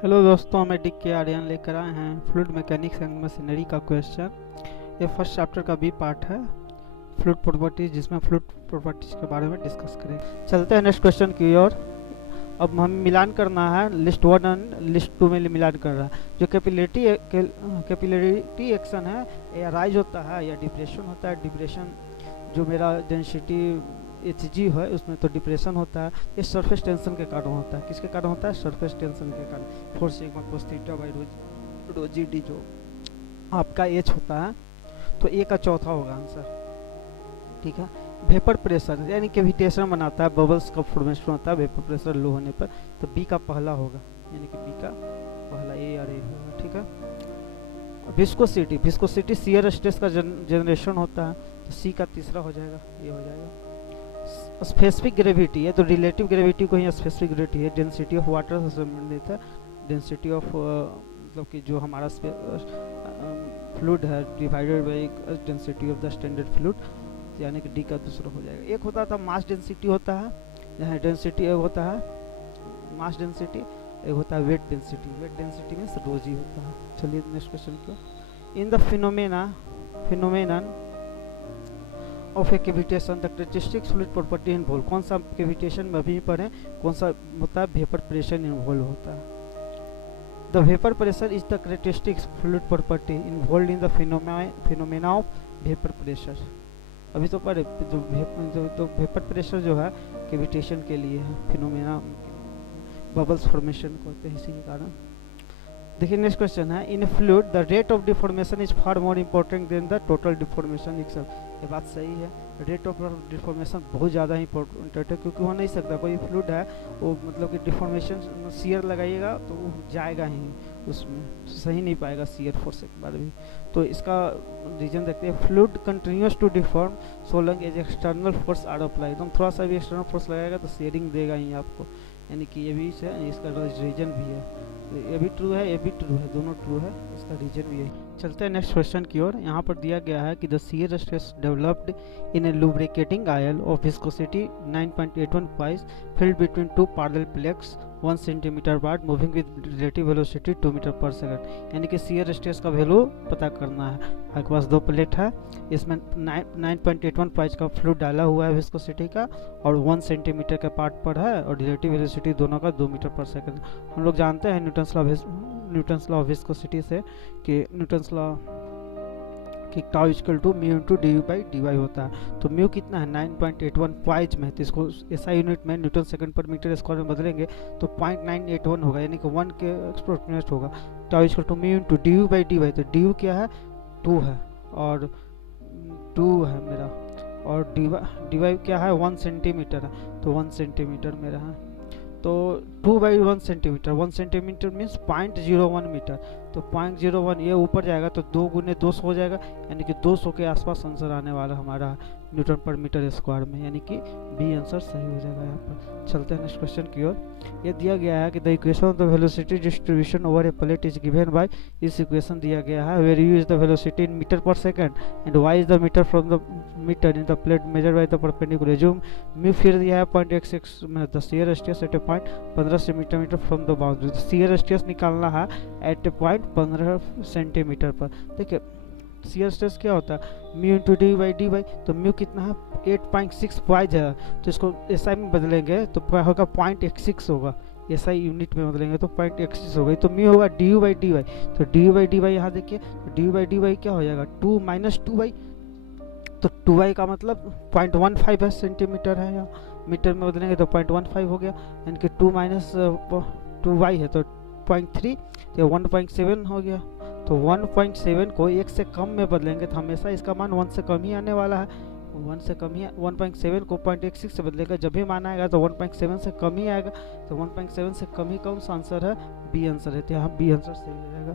Hello दोस्तों, मैं Dick के आर्यन लेकर आए हैं फ्लूइड मैकेनिक्स एंड मशीनरी का क्वेश्चन। ये फर्स्ट चैप्टर का बी पार्ट है, फ्लूइड प्रॉपर्टीज, जिसमें फ्लूइड प्रॉपर्टीज के बारे में डिस्कस करेंगे। चलते हैं नेक्स्ट क्वेश्चन की ओर। अब हम मिलान करना है, लिस्ट 1 और लिस्ट 2 में मिलान कर रहा है। जो कैपिलरिटी एक्शन है, या राइज होता है या डिप्रेशन होता है। डिप्रेशन जो मेरा डेंसिटी Hg है उसमें तो डिप्रेशन होता है। ये सरफेस टेंशन के कारण होता है। किसके कारण होता है? सरफेस टेंशन के कारण। 4 sigma cos theta by rho G D जो आपका H होता है, तो A का चौथा होगा आंसर। ठीक है। वेपर प्रेशर यानी कैविटेशन बनाता है, बबल्स का फॉर्मेशन होता है वेपर प्रेशर लो होने पर, तो B का पहला होगा, यानी कि B का पहला A और A होगा। ठीक है। विस्कोसिटी शियर स्ट्रेस का जनरेशन होता है, तो C का तीसरा हो जाएगा, ये हो जाएगा। स्पेसिफिक ग्रेविटी है, तो रिलेटिव ग्रेविटी को ही स्पेसिफिक ग्रेविटी है। डेंसिटी ऑफ वाटर से संबंधित है। डेंसिटी ऑफ मतलब कि जो हमारा फ्लूइड है divided by density of the standard fluid, यानी कि डी का दूसरा हो जाएगा। एक होता था मास डेंसिटी होता है, यहाँ डेंसिटी एक होता है मास डेंसिटी, एक होता है वेट डेंसिटी। वेट डेंसिटी में रोजी होता है। चलिए नेक्स्ट क्वेश्चन को। In the phenomenon of A cavitation the characteristic fluid property involve. कौन सा कैविटेशन में अभी पढ़े, कौन सा होता है? वेपर प्रेशर इन्वॉल्व होता है। The vapour pressure is the characteristic fluid property involve in the phenomena of vapour pressure. अभी तो पढ़े जो वेपर प्रेशर जो है कैविटेशन के लिए है, फिनोमेना बबल्स फॉर्मेशन को होते हैं इसी के कारण। देखिए नेक्स्ट क्वेश्चन है, इन fluid the rate of deformation is far more important then the total deformation itself. ये बात सही है, रेट ऑफ डिफॉर्मेशन बहुत ज़्यादा इंपॉर्टेंट है, क्योंकि हो नहीं सकता कोई फ्लूइड है वो मतलब कि डिफॉर्मेशन शियर लगाइएगा तो वो जाएगा ही, उसमें सही नहीं पाएगा शियर फोर्स एक बार भी। तो इसका रीजन देखते हैं, fluid continues to deform so long as external force are apply. एकदम थोड़ा सा भी एक्सटर्नल फोर्स लगाएगा तो शेयरिंग देगा ही आपको, यानी कि ये भी है, इसका रीजन भी है। ये भी ट्रू है, ये भी ट्रू है, दोनों ट्रू है, इसका रीजन भी है। चलते हैं नेक्स्ट क्वेश्चन की ओर। यहाँ पर दिया गया है कि the shear stress developed in a lubricating oil of viscosity 9.81 poise filled between two parallel plates 1 centimetre apart moving with relative velocity 2 metre per second. यानी कि शियर स्ट्रेस का वैल्यू पता करना है। आपके पास दो प्लेट है, इसमें 9.81 पाइस का फ्लूइड डाला हुआ है विस्कोसिटी का, और 1 सेंटीमीटर के पार्ट पर है, और रिलेटिव वेलोसिटी दोनों का 2 मीटर पर सेकंड। हम लोग जानते हैं न्यूटन्स लॉ ऑफ विस्कोसिटी से कि न्यूटन्स लॉ कि tau equal to mu into d u by d y होता है। तो म्यू कितना है? 9.81 पाइज में, तो इसको ऐसा यूनिट में न्यूटन सेकंड पर मीटर स्क्वायर में बदलेंगे तो 0.981 होगा, यानी कि 1 के एक्सपोनेंट होगा। Tau equal to mu into d u by d y, तो डी यू क्या है? 2 है, और 2 है मेरा, और डी वाई क्या है? 1 सेंटीमीटर है, तो 1 सेंटीमीटर मेरा है। तो 2/1 सेंटीमीटर, 1 सेंटीमीटर मीन्स 0.01 मीटर, तो 0.01 ये ऊपर जाएगा तो 2 गुने 200 हो जाएगा, यानी कि 200 के आसपास आंसर आने वाला हमारा न्यूटन पर मीटर स्क्वायर में, यानी कि बी आंसर सही हो जाएगा यहाँ पर। चलते हैं नेक्स्ट क्वेश्चन की ओर। ये दिया गया है कि the equation of the velocity distribution over a plate is given by, इस इक्वेशन दिया गया है where u is the velocity in metre per second and y is the metre from the metre in the plate measure by the perpendicular. जो mu फिर दिया है 0.16 में, the shear stress at a point 15 centimetre from the boundary. Shear stress निकालना है eight a point 15 centimetre पर। देखिए shear stress क्या होता है? Mu into d by d y, तो म्यू कितना है? 8.6 पाइज है, तो इसको एसआई में बदलेंगे तो क्या होगा? 0.16 होगा। एसआई यूनिट में बदलेंगे तो 0.16 होगा, तो म्यू होगा d u by d y. तो d u by d y यहाँ देखिए, तो d u by d y क्या हो जाएगा? 2 माइनस 2y, तो 2y का मतलब 0.15 है, सेंटीमीटर है, या मीटर में बदलेंगे तो 0.15 हो गया, यानी कि 2 माइनस 2y है तो 0.3, तो 1.7 हो गया। तो 1.7 को 1 से कम में बदलेंगे तो हमेशा इसका मान 1 से कम ही आने वाला है। 1 से कम ही, 1.7 को 0.16 से बदलेगा, जब भी मान आएगा तो 1.7 से कम ही आएगा, तो 1.7 से कम ही कौन सा आंसर है? बी आंसर है, तो यहाँ बी आंसर सही हो जाएगा।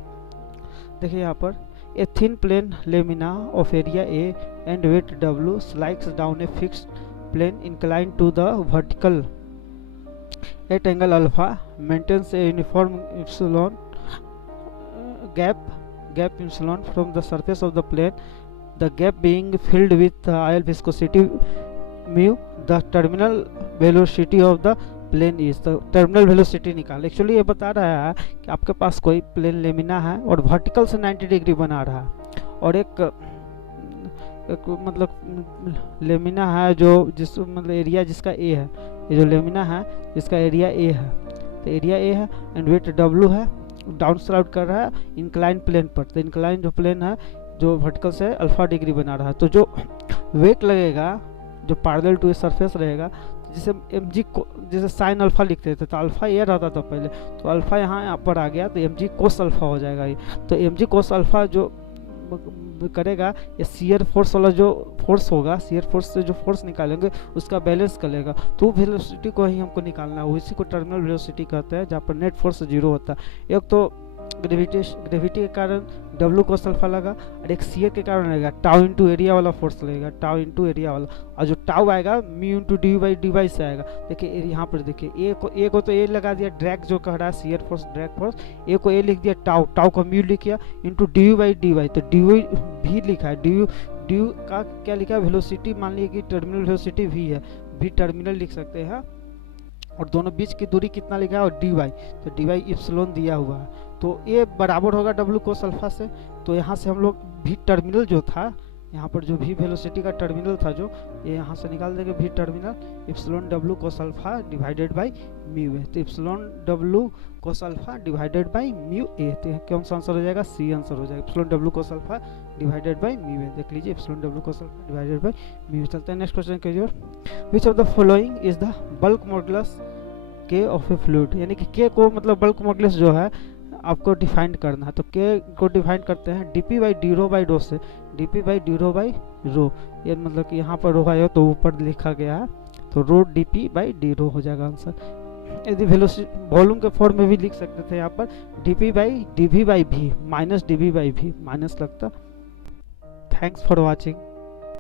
देखिए यहाँ पर a thin plane lamina of area A and weight W slides down a fixed plane incline to the vertical at angle alpha maintains a uniform epsilon gap epsilon from the surface of the plane, the gap being filled with aisle viscosity mu, the terminal velocity of the plane is, तो terminal velocity निकाल। Actually ये बता रहा है कि आपके पास कोई plane lamina है और वर्टिकल से 90 डिग्री बना रहा है, और एक मतलब लेमिना है जो जिस मतलब एरिया जिसका ए है, ये जो लेमिना है जिसका एरिया ए है, तो एरिया ए है एंड वेट डब्ल्यू है, डाउन स्लाइड कर रहा है इंक्लाइन प्लेन पर। तो इंक्लाइन जो प्लेन है जो वर्टिकल से अल्फा डिग्री बना रहा है, तो जो वेट लगेगा जो पैरेलल टू सरफेस रहेगा, जिसे एम जी को जैसे साइन अल्फा लिखते थे, तो अल्फा ये रहता था पहले, तो अल्फा यहाँ पर आ गया तो एम जी कोस अल्फा हो जाएगा ये। तो एम जी कोस अल्फा जो करेगा ये शियर फोर्स वाला जो फोर्स होगा, शियर फोर्स से जो फोर्स निकालेंगे उसका बैलेंस करेगा। तो वेलोसिटी को ही हमको निकालना है, उसी को टर्मिनल वेलोसिटी कहते हैं, जहाँ पर नेट फोर्स 0 होता है। एक तो ग्रेविटी के कारण डब्ल्यू कोस अल्फा लगा, और एक शियर के कारण लगेगा टाउ इंटू एरिया वाला फोर्स लगेगा, टाउ इंटू एरिया वाला, और जो टाउ आएगा mu into d by d y से आएगा। देखिए यहाँ पर देखिए ए को तो ए लगा दिया, ड्रैग जो कह रहा है shear force drag force, A को ए लिख दिया, टाउ को म्यू लिख दिया into d by d y, तो डी भी लिखा है, डी का क्या लिखा है वेलोसिटी, मान लीजिए कि टर्मिनल वेलोसिटी भी है, भी टर्मिनल लिख सकते हैं, और दोनों बीच की दूरी कितना लिखा है और डी वाई, तो डी वाई इप्सिलॉन दिया हुआ है, तो ये बराबर होगा डब्ल्यू कोस अल्फा से। तो यहाँ से हम लोग भी टर्मिनल जो था, यहाँ पर जो भी वेलोसिटी का टर्मिनल था जो, ये यहाँ से निकाल देंगे भी टर्मिनल इप्सिलॉन डब्ल्यू cos alpha divided by mu a, तो इप्सिलॉन डब्ल्यू cos alpha divided by mu a, तो कौन सा आंसर हो जाएगा, सी आंसर हो जाएगा, इप्सिलॉन डब्ल्यू cos alpha divided by mu a. देख लीजिए इप्सिलॉन डब्ल्यू cos alpha divided by mu. चलते हैं नेक्स्ट क्वेश्चन की ओर। Which of the following is the bulk modulus K of a fluid, यानी कि के को मतलब बल्क मॉडुलस जो है आपको डिफाइन करना है, तो के को डिफाइन करते हैं dp by d rho by rho से, dp by d rho by rho, ये मतलब कि यहाँ पर रो है तो ऊपर लिखा गया है, तो रो डीपी बाई डी रो हो जाएगा आंसर। यदि वेलोसिटी वॉल्यूम के फॉर्म में भी लिख सकते थे यहाँ पर डीपी बाई डीवी बाई भी माइनस डीवी बाई भी माइनस लगता। Thanks for watching.